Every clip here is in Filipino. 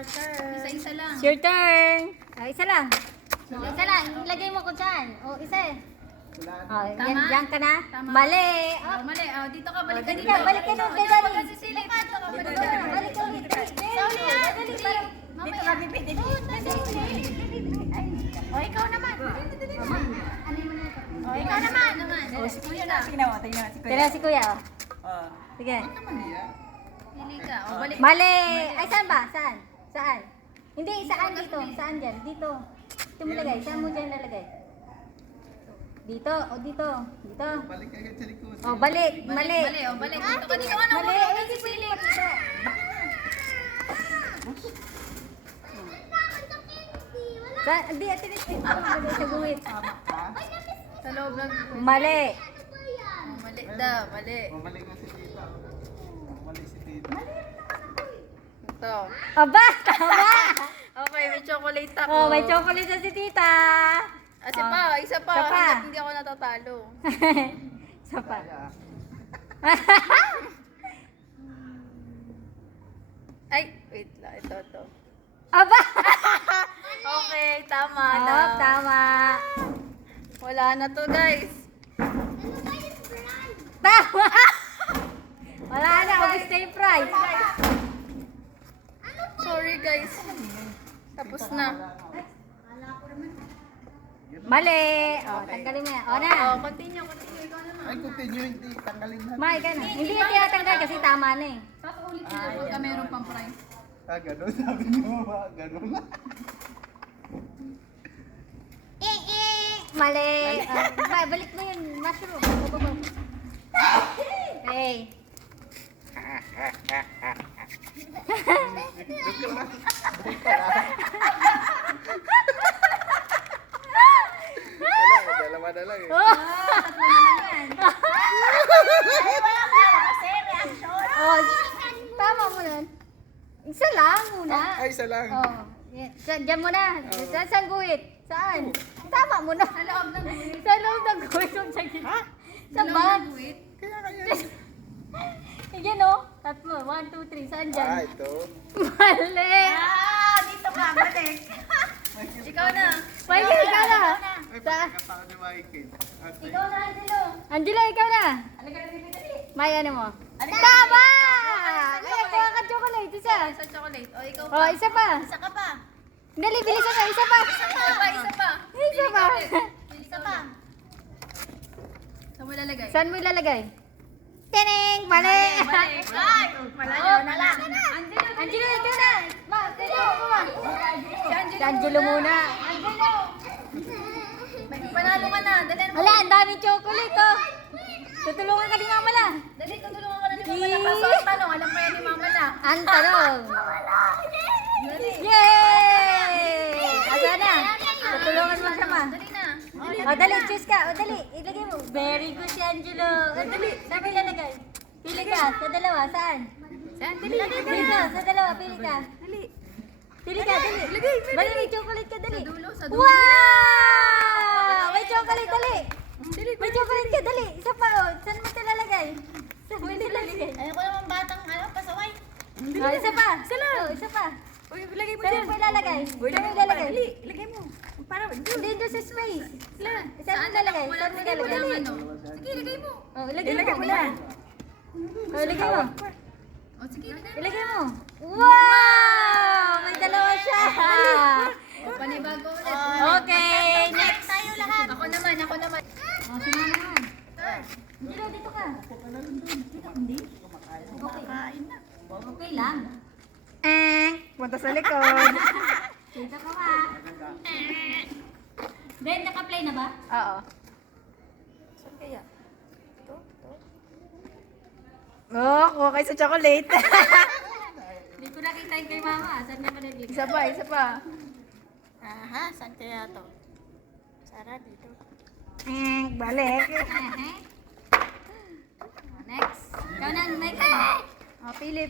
Isa-isa lang. It's your turn. Isa lang. Isa lang. Ilagay mo kung saan. Isa eh. Tama? Diyan ka na? Tama. Mali. Mali. Dito ka, balik ka Dito dito. ka, balik ka doon. Huwag Dali. ka sisilip. Dito ka, balik ka. Balik ka ulit. Dali. Dali. Dito ka, bibit. O, ikaw naman. O, ikaw naman. Kuya na. Tira si kuya. Sige. Pili ka. O, balik. Mali. Ay, saan ba? Saan? Saan? Hindi, saan dito? Saan dyan? Dito. Ito mo lagay. Saan mo dyan lalagay? Dito. O, dito. Dito. Balik agad sa likod. O, balik. Mali. Mali. O, balik. Dito ka, dito ka na. Mali. Huwag Ay, ka sisilip. Hindi, atinis. Sa guhit. Sa loob lang. Mali. Mali daw. Mali. Bumalik na si tita. Bumalik si tita. Ito. Aba, tama. Okay, may chocolate ako. Oh, may chocolate na si tita. Isa pa. Isa pa. Hanggat hindi ako natatalo. Isa pa. Ay, wait lang. Ito. Aba! Okay, tama Oh, na. tama. Wala na to, guys. Tama! Wala na, ubus na yung prize. Sorry, guys. Tapos na. Mali. Oh, tanggalin mo yan. O na. Oh, continue. Ikaw naman. Ay, continue. Hindi. Tanggalin na. May ka na. Hindi yung tinatanggal kasi tama na eh. Papaulit ko na pagka meron pang prize. Ganun. Sabi ni mama. Ganun. Mali. Balik mo yun. Mushroom. Hey. Dalawa na lang eh. Oh. Oh, tama mo nun. Isa lang muna. Ay, isa lang. Oh. Diyan mo na. Saan guhit? Saan? Tama mo na. Sa loob ng guhit. Sa loob ng guhit. Sa bag. Kaya kaya. Yan o. Tatlo. 1, 2, 3. Saan dyan? Ito. Mali. Dito ka, balik. Ikaw na. Michael, ikaw na. Ay, Sa? pagkakataon ni Michael. Ate. Ikaw na, Angelo. Angela, ikaw na. Halika na, dali. May ano mo? Tama! Kaya kuha ka chocolate. Isa. Sa chocolate. O, ikaw pa. Oh, isa pa. Isa ka pa. Dali, bilisan ka. Isa pa. Isa pa. Isa pa. Isa pa. Saan mo lalagay? Saan mo ilalagay? Tineng! Mali! Ay! Malayo na lang. Angelo, ikaw na! Ma, Angelo, ako ma! Si Angelo muna. Panalo ka na. Dali mo. Wala, ang daming chocolate, oh! Tutulungan ka ni Mama la. Dali, tutulungan ka na ni Mama na. Kaso ang tanong, alam ko yan ni Mama na. Ang tanong. Yay! Asa na? Tutulungan mo siya, ma. Dali na. O, dali, choose ka. O, dali, ilagay mo. Very good si Angelo. O, dali, saan mo ilalagay? Pili ka. Sa dalawa, saan? Saan? Pili ka, sa dalawa, pili ka. Pili ka, dali. Dali, may chocolate ka, dali. Sa dulo, sa dulo. Wow! May chocolate, dali. May chocolate ka, dali. Isa pa, o. Saan mo ito lalagay? Saan mo ito lalagay? Ayoko naman batang pasaway. O, isa pa. O, isa pa. Uy, lagay mo Saan mo ilalagay? Saan mo ilalagay? Ilagay mo. Para, Hindi, doon sa space. Saan mo Saan ilalagay? Wala, Saan mo lagay mo ilalagay? lang ano. Sige, ilagay mo. O, ilagay mo na. O, ilagay mo. O, sige, ilagay mo. Ilagay mo. Wow! May dalawa siya. O, panibago ulit. Okay, next. Tayo lahat. Ako naman. O, si Mama naman. Angelo, dito ka. Hindi? Okay. Okay lang. Punta sa likod. Dito ka ma. Then, naka-play na ba? Oo. Saan kaya? Oh, okay sa chocolate. Hindi ko nakita yung kay Mama. Saan niya pa nandito? Isa pa. Aha, saan kaya to? Sara, dito. Balik. Next. Ikaw na, Michael. O, pili.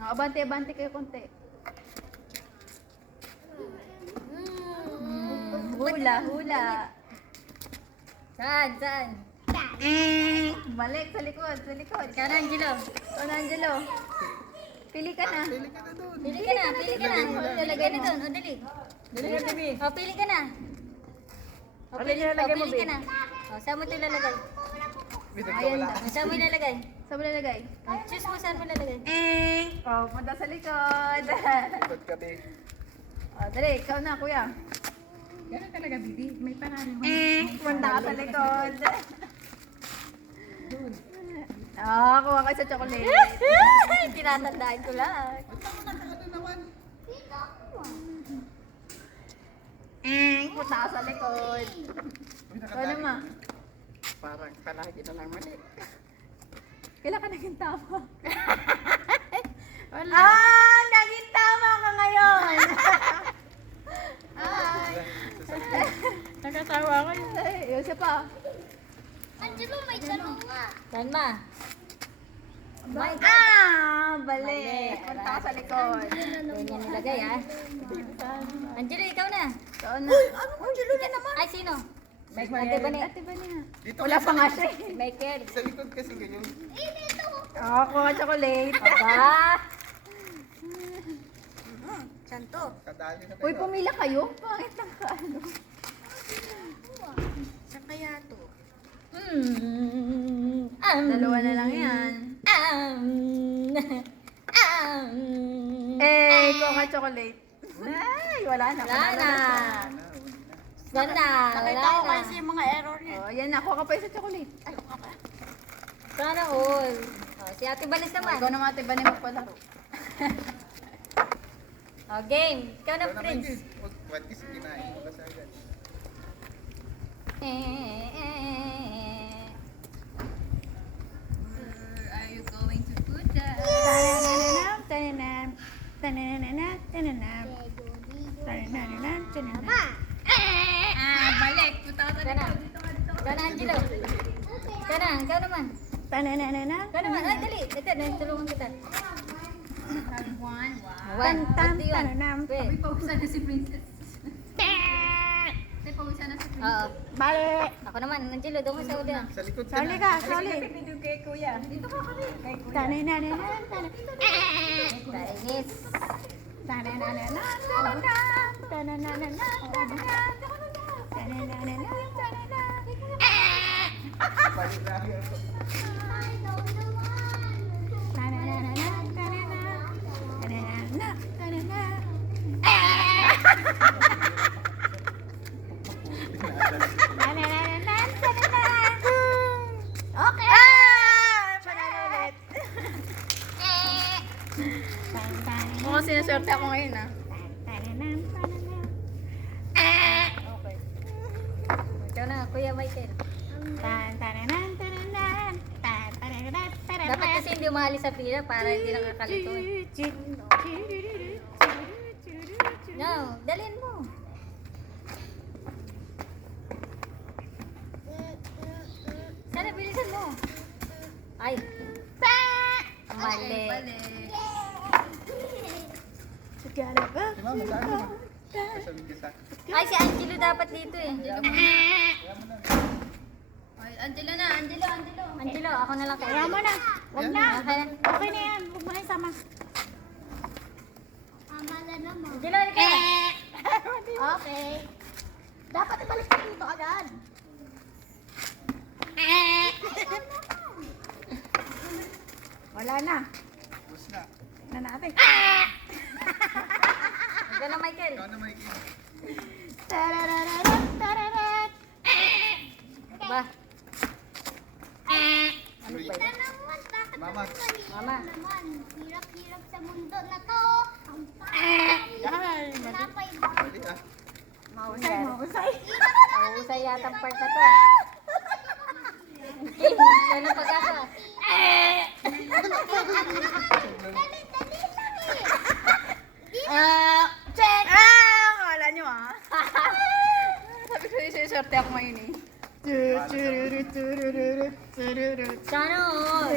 O, abante kayo konti. Hula. Saan? Balik sa likod. Ikaw na, Angelo. Pili ka na. Pili ka na doon. Pili ka na. Lalagay na doon. O, dali. Dali na, baby. O, pili ka na. O, Alin yung lalagay mo, pili ka babe? na. O, saan mo ito ilalagay? Bito ka Ayan, wala. saan mo ilalagay? Saan mo lalagay? O, choose mo saan mo ilalagay. Oh, punta sa likod. Ikot ka, be. Oh, dali, ikaw na, kuya. Ganun talaga, baby. May pangalan. Punta ka sa likod. Ah, kuha ka sa chocolate. Tinatandaan ko lang. Punta ka sa likod. Uy, Ikaw naman. Parang palagi na lang mali. Kailan ka naging tama? Ah, naging tama ka ngayon. Nakatawa ko yun. Ay, yung isa pa. Angelo, may tanong nga. Saan ma? Mike. Ah, bali. Mali. Punta ka sa likod. Ganyan nilagay ah. Angelo, ikaw na. Ikaw na. Uy, ano Angelo na naman? Ay, sino? Ate Bani. Ate ba niya? Dito Wala ka pa sa nga likod. siya eh. Michael. Sa likod kasi ganyan. Oo, kuha chocolate. Aba. Santo. Kadali na Uy, tayo. pumila kayo? Pangit lang ka, ano? Saan kaya to? Dalawa na lang yan. Eh, kuha ka chocolate. Ay, wala na. Wala na. Wala na. Nakita ko Wala kasi na. yung mga error niya. Oh, yan na. Kuha ka pa isa chocolate. Sana all. Oh, si Ate Balis naman. Ikaw naman, ate, ba na magpalaro? Oh, game. Ikaw na, Ikaw na, Prince. Mikey. What is kinain mo kasi agad? Are you going to put that? Tananam, tananam, tananam, tananam, tananam. Ah, balik. Punta ka sa Kana. likod. Dito ka, dito ka. Kana, Angelo. Kana, ikaw naman. Tananam, Ikaw naman. Ay, dali. Ito, natulungan kita. One, wow. One. Tan, Pati yun. tananam. Wait. Pausan na si Princess. May pausan na si Princess. Oo. Balik. Ako naman, Angelo, doon ka sa uli. Sa likod ka Sali na. ka, sali. Video kay kuya. Dito ka kami. Tananam, tananam. Kainis. Tananam, tananam. Tananam, tananam. Tananam, tananam. Balik na yan. Okay! Panalo ulit. Mukhang sinaswerte ako ngayon ah. Okay. Ikaw na, Kuya Michael. Dapat kasi hindi umali sa pila para hindi nakakalito. No, dalhin mo. Sana bilisan mo. Ay. Mali. Si Mama, saan mo? Sasabihin ka sa akin. Ay, si Angelo dapat dito eh. Angelo na, Angelo. Angelo, ako na lang kayo. Kaya mo na. Wag na. Okay na. Okay na yan. Huwag mo na isama. Amala naman. Angelo, halika na. Okay. Dapat ibalik ka dito agad. Wala na. Bus na. Na natin. Ikaw na, Michael. Ikaw na, Mikey. Ba? Ano ba yun? Naman, bakit Mama. Mama. naman? Hirap-hirap sa mundo na to. Ang pangit. Wala pa iba. Balik ah. Mahusay. Mahusay yata ang part na to. Ikaw na pag-asa. Dali lang eh. Check! Ah! Akala nyo ah. Sabi ko sinaswerte ako ngayon eh. Sana all.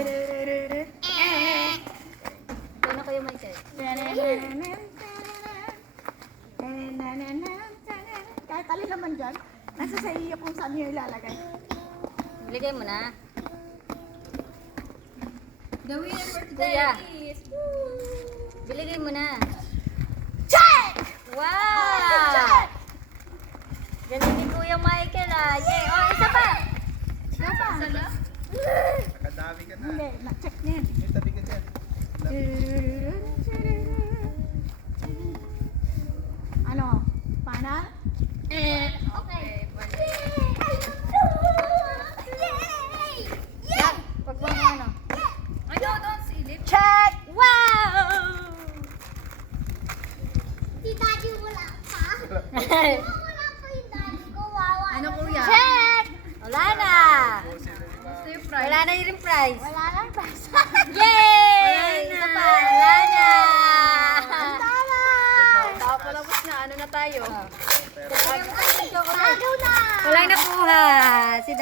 Ikaw na, Kuya Michael. Kahit alin naman dyan. Nasa sa iyo kung saan niyo ilalagay. Ligay mo na. The winner for Kuya. today is... Biligay mo na. Check! Wow! Galing ni Kuya Michael ah. Yay! Oh, isa pa! Nakadami ka na. Hindi, na-check niya. May tabi ka dyan. Ano? Pana? Okay. Yan! Pag mo ano. Ano, doon, silip. Check! Wow! Si daddy wala pa. Wala pa yung daddy ko. Wawa. Ano, kuya? Check! Wala na! Gusto yung prize? Wala na yung prize. Wala lang pa. Yay! Isa pa! Wala na! Tapos na, ano na tayo? Walang nakuha! Si